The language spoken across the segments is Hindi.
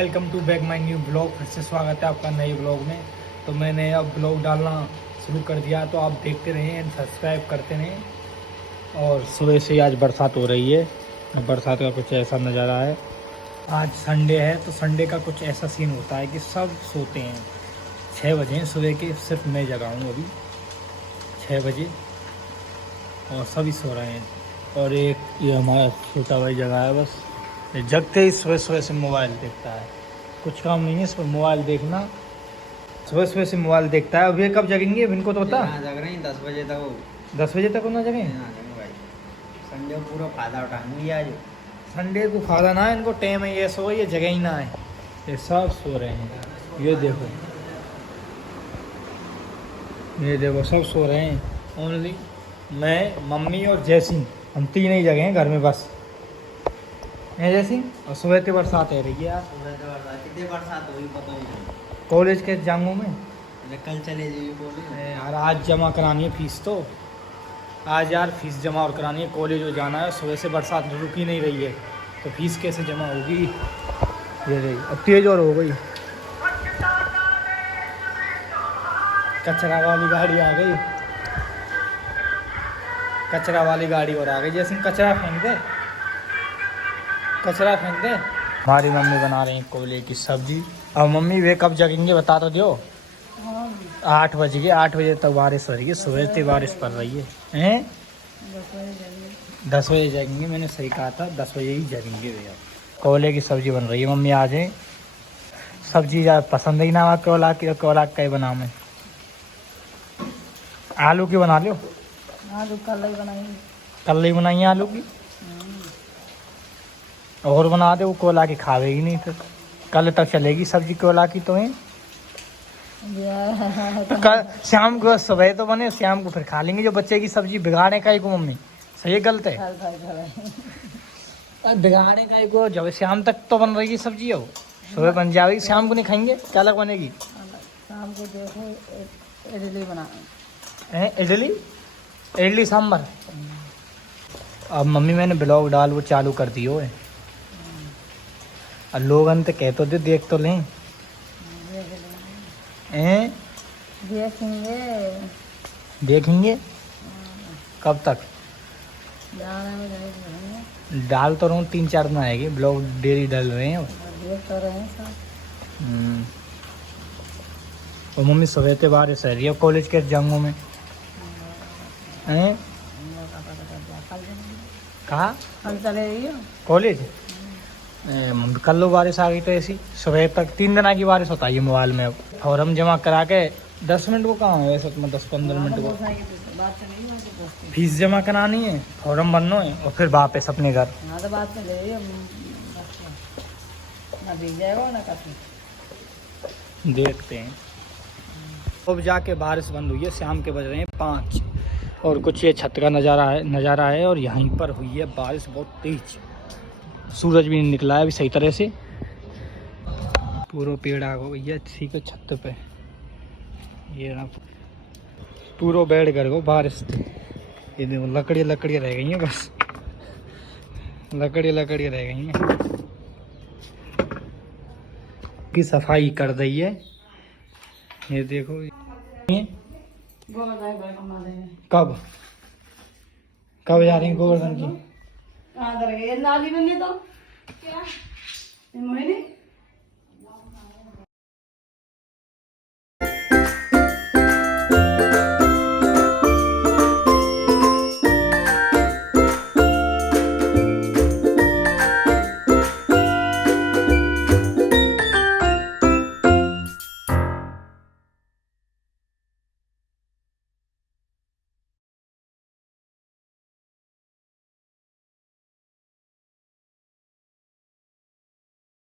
Welcome to back my new blog. फिर से स्वागत है आपका नए ब्लॉग में। तो मैंने अब ब्लॉग डालना शुरू कर दिया, तो आप देखते रहें एंड सब्सक्राइब करते रहें। और सुबह से आज बरसात हो रही है, बरसात का कुछ ऐसा नज़ारा है। आज संडे है तो संडे का कुछ ऐसा सीन होता है कि सब सोते हैं। 6 बजे सुबह के, सिर्फ मैं जगा हूँ अभी 6 बजे और सभी सो रहे हैं। और एक ये हमारा छोटा भाई जगह है, बस जगते ही सुबह सुबह से मोबाइल देखता है। कुछ काम नहीं है इस पर, मोबाइल देखना। सुबह सुबह से मोबाइल देखता है। अब ये कब जगेंगे? अब इनको तो पता जग रहे हैं 10 बजे तक। 10 बजे तक ना जगें। भाई संडे को पूरा फायदा उठाएंगे आज। संडे को फायदा ना है इनको, टाइम है ये सो, ये जगह ही ना है। ये सब सो रहे हैं, ये देखो सब सो रहे हैं। ओनली मैं, मम्मी और जयसिंह, हम तीन ही जगह हैं घर में बस। है जयसिंह? और सुबह से बरसात है रही है यार। कितने बरसात हुई पता नहीं। कॉलेज के जाऊँगा मैं कल चले जाइए कॉलेज यार। आज जमा करानी है फीस, तो आज यार फीस जमा और करानी है। कॉलेज में जाना है। सुबह से बरसात रुक ही नहीं रही है, तो फीस कैसे जमा होगी? ये रही, अब तेज और हो गई। कचरा वाली गाड़ी आ गई, कचरा वाली गाड़ी और आ गई। जैसे कचरा फेंक दे, कचरा फेंक दे। हमारी मम्मी बना रही हैं कोयले की सब्जी। अब मम्मी वे कब जगेंगे बता तो दो। 8 बज गए, 8 बजे तक बारिश हो रही है। सुबह से बारिश पड़ रही है। हैं 10 बजे जगेंगे, मैंने सही कहा था, 10 बजे ही जगेंगे भैया। कोयले की सब्जी बन रही है। मम्मी आ जाए। सब्जी ज़्यादा पसंद ही ना हुआ कोयला की, कोयला का ही बना मैं। आलू की बना लो। आलू कल ही बनाएंगे। कल ही बनाइए आलू की, और बना दे। वो कोयला की खावेगी नहीं, तो कल तक चलेगी सब्जी कोयला की। तो है कल शाम को, सुबह तो बने, शाम को फिर खा लेंगे। जो बच्चे की सब्जी बिगाड़ने का ही को मम्मी, सही है गलत है? बिगाड़ने का ही को, जब शाम तक तो बन रही है सब्जी, हो सुबह बन जाएगी, शाम को नहीं खाएंगे। क्या अलग बनेगी? शाम को देखो इडली बना। इडली, इडली सांभर। अब मम्मी मैंने ब्लॉग डाल वो चालू कर दियो है। अब लोग अंत कह तो दे, देख तो लें। देखेंगे। देखेंगे कब तक? डाल तो रहा हूँ, 3-4 दिन आएगी। ब्लॉग डेली डाल रहे हैं। देख तो रहे हैं सब। और मम्मी सुबह से बारिश रही है कॉलेज के जंगों में। कहाँ? कल चले जाइए कॉलेज। मम्मी कल लो बारिश आ गई तो ऐसी सुबह तक 3 दिन की बारिश होता है मोबाइल में। अब फॉर्म जमा करा के 10 मिनट को कहाँ है वैसे, तो 10-15 मिनट को फीस जमा करानी है, फॉर्म भरना है और फिर वापस अपने घर। हाँ तो बात में ले ना भीग जाएगा ना कभी। देखते हैं। अब जाके बारिश बंद हुई है। शाम के बज रहे हैं 5 और कुछ ये छत का नज़ारा है। और यहीं पर हुई है बारिश बहुत तेज। सूरज भी नहीं निकला है अभी सही तरह से। पूरा पेड़ आ गया ठीक है छत पे। ये ना पूरा बैठ कर गो बारिश। ये देखो लकड़ियाँ रह गई हैं, बस लकड़ियाँ रह गई हैं। की सफाई कर दी है। ये देखो कब जा रही है गोवर्धन की? नाली में तो क्या मोहिनी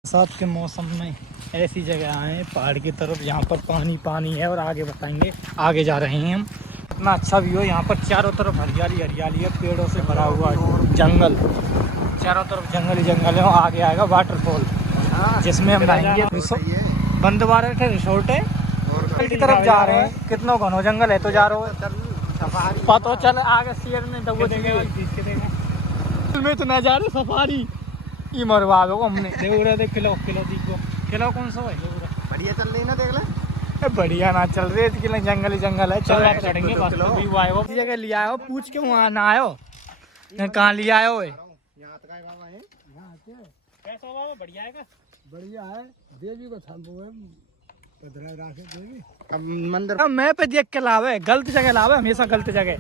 बरसात के मौसम में ऐसी जगह आए हैं पहाड़ की तरफ, यहाँ पर पानी है। और आगे बताएंगे, आगे जा रहे हैं हम। इतना अच्छा व्यू है यहाँ पर, चारों तरफ हरियाली है, पेड़ों से भरा हुआ जंगल, चारों तरफ जंगल ही जंगल है। और आगे आएगा वाटरफॉल, जिसमें हम नहाएंगे। बंद बार रिसोर्ट है की तरफ जा रहे हैं। कितना घनो जंगल है, तो जा रहे हो पता चल आगे शेर में दबो में तो ना जा रहे सफारी। ई मरवा दो हमने। देख किलो दिखो किलो कौन सा है? बढ़िया चल रही ना, देख ले। बढ़िया ना चल रही है, इसके जंगल ही जंगल है। चल आप चढ़ेंगे बस। किलो। तो भी आए हो, जगह लिया हो, पूछ के वहाँ ना आयो। कहाँ लिया आयो? यहाँ तक बाबा है। कैसा बाबा, बढ़िया है? बढ़िया है। देवी को थामो है, पधरा राखे देवी। अब मंदिर मैं पे देख के लावे, गलत जगह लावे, हमेशा गलत जगह।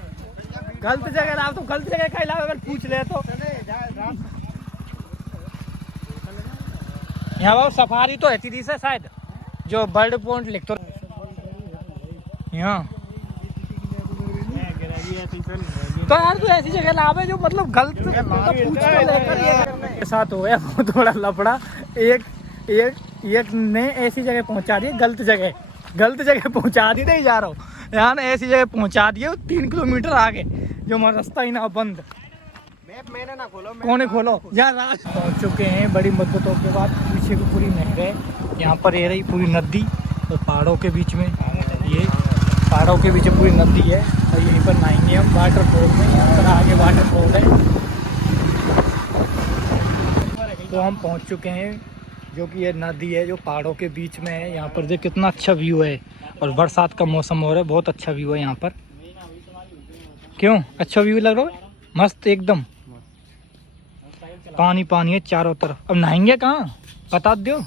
गलत जगह लावे तो गलत जगह कहीं लावे, अगर पूछ ले तो। यहाँ बाबू सफारी तो रहती थी से शायद, जो बर्ड पॉइंट लिख तो यहाँ। तो यार तू ऐसी जगह लावे जो मतलब गलत तो पूछ के लेकर ये साथ हो गया वो थोड़ा लफड़ा। एक ने ऐसी जगह पहुंचा दी, गलत जगह पहुंचा दी, नहीं जा रहा हूँ यहाँ ने ऐसी जगह पहुंचा दिए 3 किलोमीटर आगे, जो हमारा रास्ता ही ना बंद। मैप मैंने ना खोलो, कौन खोलो यार। पहुंच चुके हैं बड़ी मद्दतों के बाद। पीछे की पूरी नहर है, यहाँ पर ये रही पूरी नदी, और पहाड़ों के बीच में ये पहाड़ों के बीच में पूरी नदी है, और यहीं पर नहाएंगे हम वाटरफॉल में। यहाँ पर आगे वाटरफॉल है। तो हम पहुंच चुके हैं, जो कि ये नदी है जो पहाड़ों के बीच में है। यहाँ पर देख कितना अच्छा व्यू है, और बरसात का मौसम हो रहा है, बहुत अच्छा व्यू है यहाँ पर। क्यों अच्छा व्यू लग रहा है? मस्त एकदम, पानी पानी है चारों तरफ। अब नहाएंगे कहाँ बता दो,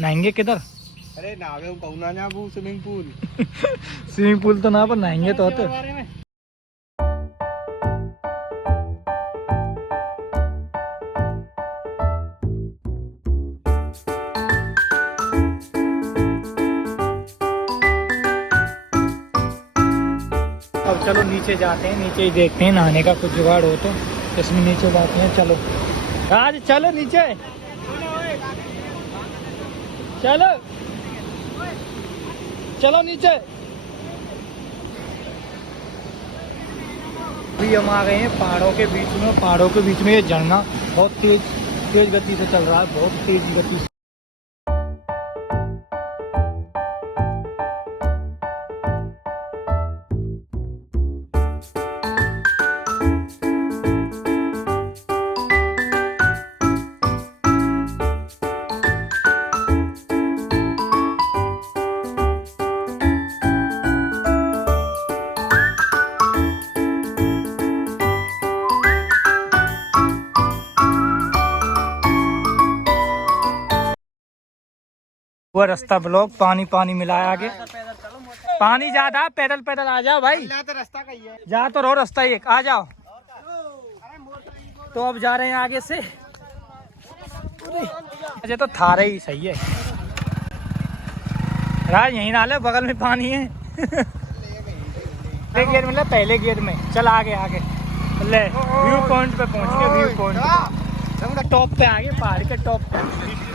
नहाएंगे किधर? अरे नावे कहूँ ना वो स्विमिंग पूल। स्विमिंग पूल तो ना, पर नहाएंगे तो होते। अब चलो नीचे जाते हैं, नीचे ही देखते हैं नहाने का कुछ जुगाड़ हो तो इसमें नीचे जाते हैं। चलो राज चलो नीचे, चलो चलो नीचे। अभी हम आ गए हैं पहाड़ों के बीच में। पहाड़ों के बीच में ये झरना बहुत तेज गति से चल रहा है, बहुत तेज गति से। वो रास्ता ब्लॉक, पानी पानी मिला है आगे, पानी ज्यादा, पैदल पैदल आ जाओ भाई। रास्ता का ही है, जा तो रो रास्ता ही एक, आ जाओ। तो अब जा रहे हैं आगे से। अच्छा तो थारे ही सही है राज, यहीं ना ले, बगल में पानी है। पहले गियर में ले, पहले गियर में चल आगे आगे ले। व्यू पॉइंट पे पहुंच गए, व्यू पॉइंट टॉप पे आ गए, पहाड़ के टॉप पे।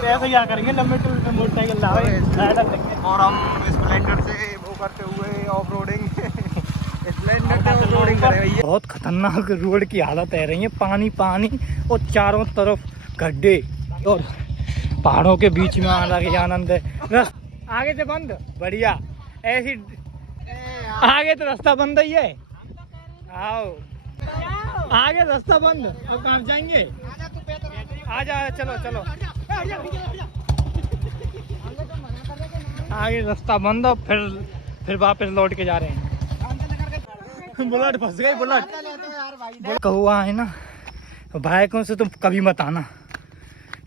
ऐसे क्या करेंगे, लंबे टूर पे मोटरसाइकिल और हम स्प्लेंडर से वो करते हुए ऑफ रोडिंग। स्प्लेंडर पे ऑफ रोडिंग करेंगे। बहुत खतरनाक रोड की हालत है रही है, पानी पानी और चारों तरफ गड्ढे, और पहाड़ों के बीच में आना के आनंद है। आगे से बंद, बढ़िया ऐसी आगे तो रास्ता बंद ही है। आओ आगे रास्ता बंद, अब कहाँ जाएंगे? आ जा, चलो चलो आगे रास्ता बंद, और फिर वापस लौट के जा रहे हैं। बुलेट फंस गई, बुलेट कहुआ है ना, बाइकों से तुम कभी मत आना,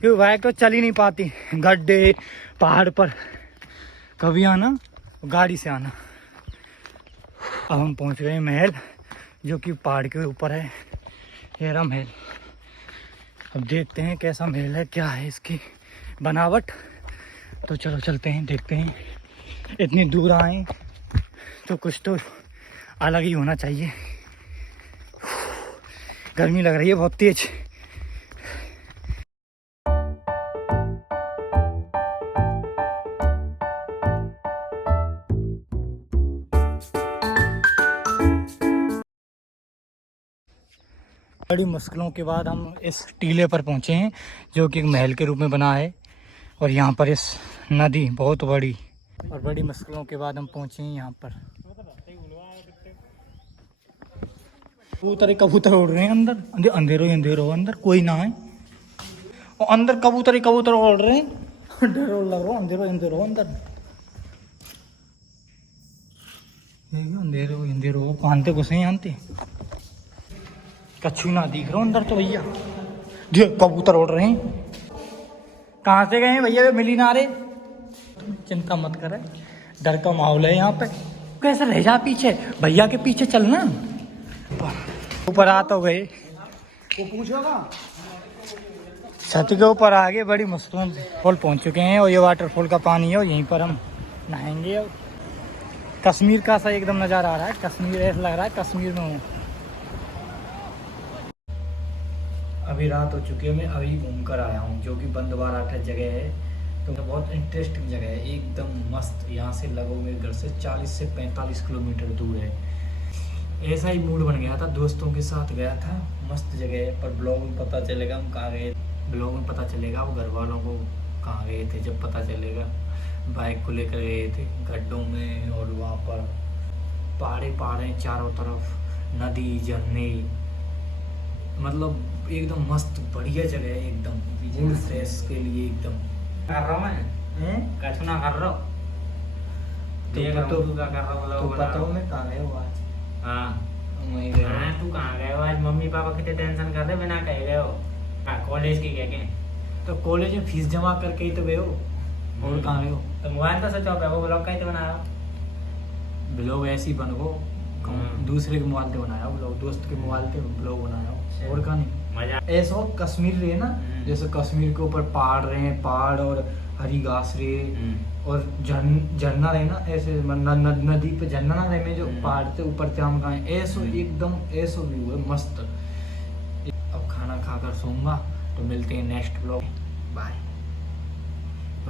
क्योंकि बाइक तो चल ही नहीं पाती, गड्ढे पहाड़ पर। कभी आना गाड़ी से आना। अब हम पहुंच गए महल, जो कि पहाड़ के ऊपर है। ये रहा महल। अब देखते हैं कैसा महल है, क्या है इसकी बनावट। तो चलो चलते हैं, देखते हैं। इतनी दूर आए तो कुछ तो अलग ही होना चाहिए। गर्मी लग रही है बहुत तेज। बड़ी मुश्किलों के बाद हम इस टीले पर पहुंचे हैं, जो कि एक महल के रूप में बना है। और यहाँ पर इस नदी बहुत बड़ी, और बड़ी मुश्किलों के बाद हम पहुंचे हैं यहाँ पर। कबूतर उड़ रहे हैं अंदर, अंधेरो ही अंधेरो, अंदर कोई ना है, और अंदर कबूतर ही कबूतर उड़ रहे हैं। डरो लग रहा अंधेरो अंधेरो अंदर अंधेरो अंधेरो कानते कुछ नहीं आनते कछु ना दिख रहा अंदर तो भैया जो कबूतर उड़ रहे हैं कहाँ से गए हैं भैया वे मिली ना रहे चिंता मत करे डर का माहौल है यहाँ पे कैसे रह जा पीछे भैया के पीछे चलना ऊपर आ तो गए वो पूछोगा छत के ऊपर आगे बड़ी मुश्किल से फॉल पहुँच चुके हैं और ये वाटरफॉल का पानी है और यहीं पर हम नहाएंगे और कश्मीर का सा एकदम नज़ारा आ रहा है कश्मीर ऐसा लग रहा है कश्मीर में हूँ अभी रात हो चुकी है मैं अभी घूम कर आया हूँ जो कि बंदवाराट जगह है तो बहुत इंटरेस्टिंग जगह है एकदम मस्त यहाँ से लगभग मेरे घर से 40 से 45 किलोमीटर दूर है ऐसा ही मूड बन गया था दोस्तों के साथ गया था मस्त जगह है पर ब्लॉग में पता चलेगा हम कहाँ गए ब्लॉग में पता चलेगा वो घर वालों को कहाँ गए थे जब पता चलेगा बाइक को लेकर गए थे गड्ढों में और वहाँ पर पहाड़ हैं चारों तरफ नदी झरने मतलब एकदम मस्त बढ़िया जगह है एकदम मूड फ्रेश के लिए एकदम कर रहा हूँ मैं कछु ना कर रहा हूँ तू क्या कर रहा तो पता हो मैं कहाँ गया आज हाँ वहीं गया हाँ तू कहाँ गए हो आज मम्मी पापा कितने टेंशन कर रहे बिना कहे गए हो कॉलेज की क्या क्या तो कॉलेज में फीस जमा करके ही तो गए हो और कहाँ गए हो तो मोबाइल का स्विच ऑफ है वो ब्लॉग का ही तो बनाया ब्लॉग ऐसे ही बन गो दूसरे के मोबाइल पे बनाया ब्लॉग दोस्त के मोबाइल पे ब्लॉग बनाया और का नहीं मजा ऐसा हो कश्मीर रहे ना जैसे कश्मीर के ऊपर पहाड़ रहे हैं पहाड़ और हरी घास रहे और झरना रहे ना ऐसे नदी पे झरना ना रहे में जो पहाड़ से ऊपर चाम का है ऐसो एकदम ऐसो व्यू है मस्त अब खाना खाकर सोऊंगा तो मिलते हैं नेक्स्ट ब्लॉग बाय।